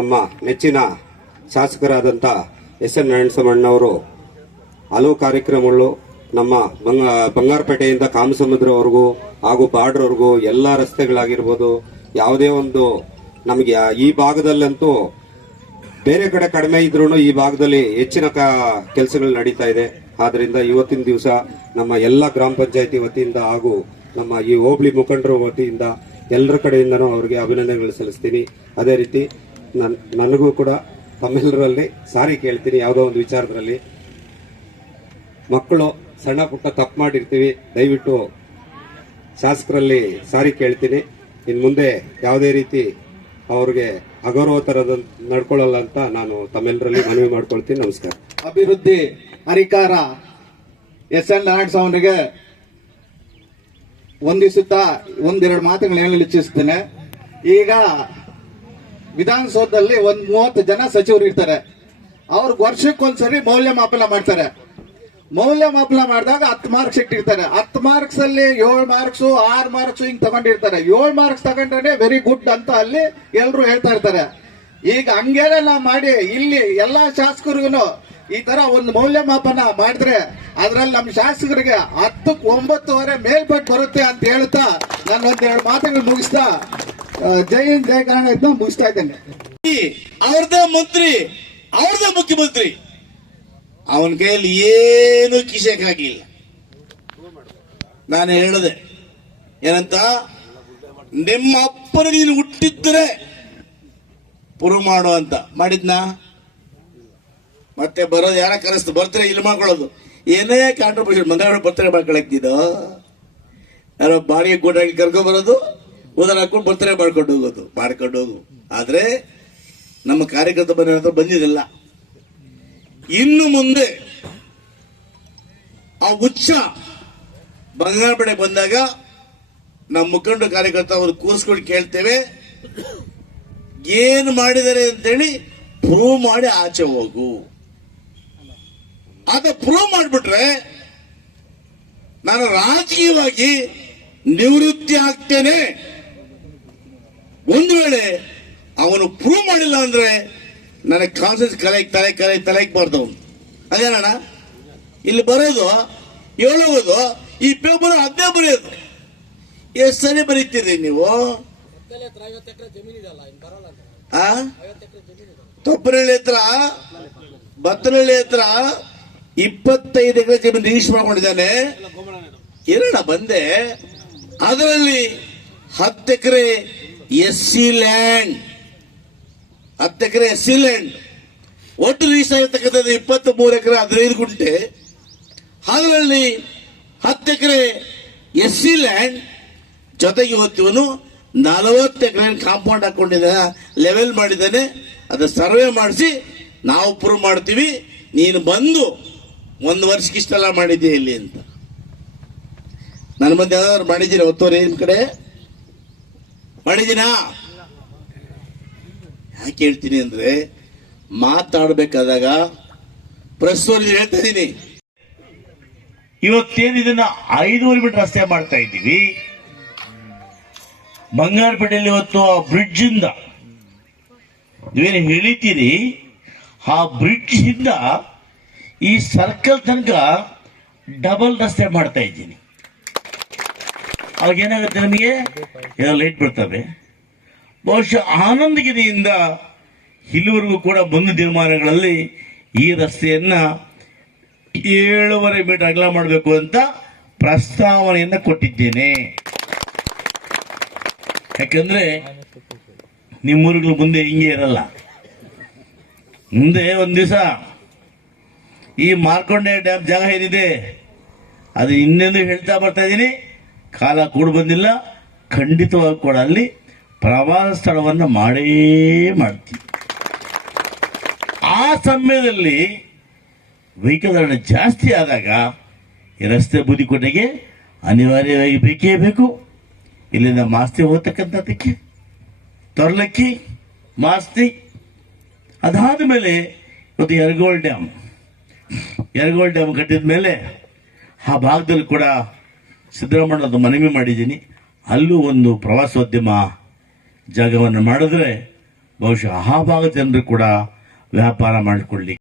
ನಮ್ಮ ನೆಚ್ಚಿನ ಶಾಸಕರಾದಂಥ S N ನಾರಾಯಣಸ್ವಾಮಣ್ಣವರು ಹಲವು ಕಾರ್ಯಕ್ರಮಗಳು ನಮ್ಮ ಬಂಗ, ಬಂಗಾರಪೇಟೆಯಿಂದ ಕಾಮಸಮುದ್ರವರೆಗೂ ಹಾಗೂ ಬಾರ್ಡ್ರವರೆಗೂ ಎಲ್ಲ ರಸ್ತೆಗಳಾಗಿರ್ಬೋದು. ಯಾವುದೇ ಒಂದು ನಮಗೆ ಈ ಭಾಗದಲ್ಲಂತೂ ಬೇರೆ ಕಡೆ ಕಡಿಮೆ ಇದ್ರೂ ಈ ಭಾಗದಲ್ಲಿ ಹೆಚ್ಚಿನ ಕೆಲಸಗಳು ನಡೀತಾ ಇದೆ. ಆದ್ದರಿಂದ ಇವತ್ತಿನ ದಿವಸ ನಮ್ಮ ಎಲ್ಲ ಗ್ರಾಮ ಪಂಚಾಯತಿ ವತಿಯಿಂದ ಹಾಗೂ ನಮ್ಮ ಈ ಹೋಬಳಿ ಮುಖಂಡರ ವತಿಯಿಂದ ಎಲ್ಲರ ಕಡೆಯಿಂದನೂ ಅವರಿಗೆ ಅಭಿನಂದನೆಗಳು ಸಲ್ಲಿಸ್ತೀನಿ. ಅದೇ ರೀತಿ ನನ್, ನನಗೂ ಕೂಡ ತಮ್ಮೆಲ್ಲರಲ್ಲಿ ಸಾರಿ ಕೇಳ್ತೀನಿ, ಯಾವುದೋ ಒಂದು ವಿಚಾರದಲ್ಲಿ ಮಕ್ಕಳು ಸಣ್ಣ ಪುಟ್ಟ ತಪ್ಪು ಮಾಡಿರ್ತೀವಿ, ದಯವಿಟ್ಟು ಶಾಸಕರಲ್ಲಿ ಸಾರಿ ಕೇಳ್ತೀನಿ. ಇನ್ನು ಮುಂದೆ ಯಾವುದೇ ರೀತಿ ಅವ್ರಿಗೆ ಅಗೌರವ ಥರದ ನಡ್ಕೊಳ್ಳಲ್ಲ ಅಂತ ನಾನು ತಮ್ಮೆಲ್ಲರಲ್ಲಿ ಮನವಿ ಮಾಡ್ಕೊಳ್ತೀನಿ. ನಮಸ್ಕಾರ. ಅಭಿವೃದ್ಧಿ ಅಧಿಕಾರ ಎಸ್ ಎನ್ ನಾರಾಯಣಸ್ವಾಮಿಗೆ ಒಂದಿಸುತ್ತಾ ಒಂದೆರಡು ಮಾತುಗಳು ಹೇಳಲು ಇಚ್ಛಿಸ್ತೇನೆ ಈಗ ವಿಧಾನಸೌಧದಲ್ಲಿ ಒಂದ್ ಮೂವತ್ತು ಜನ ಸಚಿವರು ಇರ್ತಾರೆ. ಅವ್ರಿಗೆ ವರ್ಷಕ್ಕೊಂದ್ಸರಿ ಮೌಲ್ಯಮಾಪನ ಮಾಡ್ತಾರೆ. ಮೌಲ್ಯಮಾಪನ ಮಾಡಿದಾಗ ಹತ್ತು ಮಾರ್ಕ್ಸ್ ಇಟ್ಟಿರ್ತಾರೆ. ಹತ್ತು ಮಾರ್ಕ್ಸ್ ಅಲ್ಲಿ ಏಳು ಮಾರ್ಕ್ಸ್ ಆರು ಮಾರ್ಕ್ಸ್ ಹಿಂಗ್ ತಗೊಂಡಿರ್ತಾರೆ. ಏಳು ಮಾರ್ಕ್ಸ್ ತಗೊಂಡ್ರೆ ವೆರಿ ಗುಡ್ ಅಂತ ಅಲ್ಲಿ ಎಲ್ರು ಹೇಳ್ತಾ ಇರ್ತಾರೆ. ಈಗ ಹಂಗೇನೆಲ್ಲ ಮಾಡಿ, ಇಲ್ಲಿ ಎಲ್ಲಾ ಶಾಸಕರಿಗೂ ಈ ತರ ಒಂದು ಮೌಲ್ಯಮಾಪನ ಮಾಡಿದ್ರೆ ಅದ್ರಲ್ಲಿ ನಮ್ಮ ಶಾಸಕರಿಗೆ ಹತ್ತಕ್ಕೆ ಒಂಬತ್ತುವರೆ ಮೇಲ್ಪಟ್ಟು ಬರುತ್ತೆ ಅಂತ ಹೇಳ್ತಾ ನಾನು ಒಂದೆರಡು ಮಾತುಗಳು ಮುಗಿಸ್ತಾ ಜೈ ಹಿಂದ್, ಜೈ ಕನ್ನಡ ಮುಗಿಸ್ತಾ ಇದ್ದೇನೆ. ಅವ್ರದೇ ಮಂತ್ರಿ, ಅವ್ರದೇ ಮುಖ್ಯಮಂತ್ರಿ. ಅವನ ಕೈಯಲ್ಲಿ ಏನು ಆಗಿಲ್ಲ ನಾನು ಹೇಳಿದೆ, ಏನಂತ? ನಿಮ್ಮ ಅಪ್ಪನ ನೀನು ಹುಟ್ಟಿದ್ರೆ ಪುರು ಮಾಡು ಅಂತ. ಮಾಡಿದ್ನಾ? ಮತ್ತೆ ಬರೋದು ಯಾರ ಕರೆಸ್ತು? ಬರ್ತಾರೆ ಇಲ್ಲಿ ಮಾಡ್ಕೊಳ್ಳೋದು? ಏನೇ ಕಾಂಟ್ರಿಬ್ಯೂಷನ್ ಮಂಗಳವಾರ ಬರ್ತಾರೆ ಮಾಡ್ಕೊಳಕ್ತಿದ್ದು ಯಾರೋ ಬಾಡಿಗೆ ಗೂಡಾಗಿ ಕರ್ಕೊಂಡ್ ಉದಾರ ಹಾಕೊಂಡು ಬರ್ತಾರೆ, ಮಾಡ್ಕೊಂಡು ಹೋಗೋದು. ಮಾಡ್ಕೊಂಡು ಹೋಗು. ಆದ್ರೆ ನಮ್ಮ ಕಾರ್ಯಕರ್ತ ಮನೆ ಹತ್ರ ಬಂದಿರಲಿಲ್ಲ. ಇನ್ನು ಮುಂದೆ ಆ ಉಚ್ಚ ಬಂಗಾರಪೇಟೆ ಬಂದಾಗ ನಮ್ಮ ಮುಖಂಡ ಕಾರ್ಯಕರ್ತ ಅವರು ಕೂರಿಸ್ಕೊಂಡು ಕೇಳ್ತೇವೆ, ಏನ್ ಮಾಡಿದ್ದಾರೆ ಅಂತೇಳಿ ಪ್ರೂವ್ ಮಾಡಿ ಆಚೆ ಹೋಗು. ಅದ ಪ್ರೂವ್ ಮಾಡಿಬಿಟ್ರೆ ನಾನು ರಾಜಕೀಯವಾಗಿ ನಿವೃತ್ತಿ ಆಗ್ತೇನೆ. ಒಂದು ವೇಳೆ ಅವನು ಪ್ರೂವ್ ಮಾಡಿಲ್ಲ ಅಂದ್ರೆ ನನಗೆ ಕಾನ್ಸೆನ್ಸ್ ಕಲೆ ತಲೆ ಕಲೆ ತಲೆಗೆ ಬರ್ದವನು ಅದೇನಣ್ಣ? ಇಲ್ಲಿ ಬರೋದು ಹೇಳುವುದು ಈ ಪೇಪರ್ ಅದೇ ಬರೆಯೋದು. ಎಷ್ಟು ಸರಿ ಬರೀತೀರಿ ನೀವು? ಆ? ತೊಪ್ಪನಹಳ್ಳಿ ಹತ್ರ ಬತ್ತನಹಳ್ಳಿ ಹತ್ರ ಇಪ್ಪತ್ತೈದು ಎಕರೆ ಜಮೀನು ರಿಜಿಸ್ಟರ್ ಮಾಡ್ಕೊಂಡಿದ್ದಾನೆ. ಇರೋಣ ಬಂದೆ. ಅದರಲ್ಲಿ ಹತ್ತು ಎಕರೆ ಎಸ್ ಸಿ ಲ್ಯಾಂಡ್ ಹತ್ತು ಎಕರೆ ಎಸ್ ಸಿ ಲ್ಯಾಂಡ್ ಒಟ್ಟು ರಿಜಿಸ್ಟರ್ ಆಗಿರ್ತಕ್ಕಂಥದ್ದು ಇಪ್ಪತ್ತ್ ಮೂರು ಎಕರೆ, ಹದಿನೈದು ಗುಂಟೆ. ಅದರಲ್ಲಿ ಹತ್ತು ಎಕರೆ ಎಸ್ ಸಿ ಲ್ಯಾಂಡ್ ಜೊತೆಗೆ ಇವತ್ತಿವನು ನಲವತ್ತು ಎಕರೆ ಕಾಂಪೌಂಡ್ ಹಾಕೊಂಡಿದ್ದಾನೆ ಲೆವೆಲ್ ಮಾಡಿದ್ದಾನೆ. ಅದು ಸರ್ವೆ ಮಾಡಿಸಿ, ನಾವು ಪ್ರೂವ್ ಮಾಡ್ತೀವಿ. ನೀನು ಬಂದು ಒಂದು ವರ್ಷಕ್ಕೆ ಇಷ್ಟೆಲ್ಲ ಮಾಡಿದ್ದೆ ಇಲ್ಲಿ ಅಂತ. ನನ್ನ ಮಧ್ಯೆ ಯಾವ್ದಾದ್ರು ಮಾಡಿದ್ದೀರಿ ಒತ್ತುವರಿ ನಿಮ್ಮ ಕಡೆ? ಮಾಡಿದ್ದೀನಾ ಯಾಕೆ ಹೇಳ್ತೀನಿ ಅಂದ್ರೆ ಮಾತಾಡ್ಬೇಕಾದಾಗ ಪ್ರಸ್ತುತ ಹೇಳ್ತಾ ಇದ್ದೀನಿ. ಇವತ್ತೇನು ಇದನ್ನ ಐದೂವರೆ ಮೀಟರ್ ರಸ್ತೆ ಮಾಡ್ತಾ ಇದ್ದೀವಿ. ಬಂಗಾರಪೇಟೆಯಲ್ಲಿ ಇವತ್ತು ಆ ಬ್ರಿಡ್ಜ್ ಇಂದ ನೀವೇನು ಹೇಳಿದ್ದೀರಿ? ಆ ಬ್ರಿಡ್ಜ್ ಇಂದ ಈ ಸರ್ಕಲ್ ತನಕ ಡಬಲ್ ರಸ್ತೆ ಮಾಡ್ತಾ ಇದ್ದೀನಿ. ಅವಾಗ ಏನಾಗುತ್ತೆ ನಮಗೆ ಏನೋ ಲೈಟ್ ಬರ್ತವೆ. ಬಹುಶಃ ಆನಂದಗಿರಿಯಿಂದ ಇಲ್ಲಿವರೆಗೂ ಕೂಡ ಬಂದು ದಿನಮಾನಗಳಲ್ಲಿ ಈ ರಸ್ತೆಯನ್ನ ಏಳುವರೆ ಮೀಟರ್ ಅಗಲ ಮಾಡಬೇಕು ಅಂತ ಪ್ರಸ್ತಾವನೆಯನ್ನ ಕೊಟ್ಟಿದ್ದೇನೆ. ಯಾಕಂದ್ರೆ ನಿಮ್ಮೂರುಗಳು ಮುಂದೆ ಹಿಂಗೆ ಇರಲ್ಲ. ಮುಂದೆ ಒಂದ್ ದಿವಸ ಈ ಮಾರ್ಕೊಂಡೆ ಡ್ಯಾಮ್ ಜಾಗ ಏನಿದೆ, ಅದು ಇನ್ನೆಂದು ಹೇಳ್ತಾ ಬರ್ತಾ ಇದ್ದೀನಿ. ಕಾಲ ಕೂಡ ಬಂದಿಲ್ಲ. ಖಂಡಿತವಾಗಿ ಕೂಡ ಅಲ್ಲಿ ಪ್ರವಾಸ ಸ್ಥಳವನ್ನು ಮಾಡೇ ಮಾಡ್ತೀವಿ. ಆ ಸಮಯದಲ್ಲಿ ವೆಹಿಕಲ್ ಜಾಸ್ತಿ ಆದಾಗ ಈ ರಸ್ತೆ ಬೂದಿಕೋಟೆಗೆ ಅನಿವಾರ್ಯವಾಗಿ ಬೇಕೇ ಬೇಕು. ಇಲ್ಲಿಂದ ಮಾಸ್ತಿ ಹೋಗ್ತಕ್ಕಂಥದ್ದಕ್ಕೆ, ತೊರ್ಲಕ್ಕಿ, ಮಾಸ್ತಿ, ಅದಾದ ಮೇಲೆ ಇವತ್ತು ಯರಗೋಳ್ ಡ್ಯಾಮ್. ಯರಗೋಳ್ ಡ್ಯಾಮ್ ಕಟ್ಟಿದ ಮೇಲೆ ಆ ಭಾಗದಲ್ಲಿ ಕೂಡ ಸಿದ್ದರಾಮಣ್ಣದ ಮನವಿ ಮಾಡಿದ್ದೀನಿ. ಅಲ್ಲೂ ಒಂದು ಪ್ರವಾಸೋದ್ಯಮ ಜಾಗವನ್ನು ಮಾಡಿದ್ರೆ ಬಹುಶಃ ಆ ಭಾಗದ ಜನರು ಕೂಡ ವ್ಯಾಪಾರ ಮಾಡಿಕೊಳ್ಳಿ.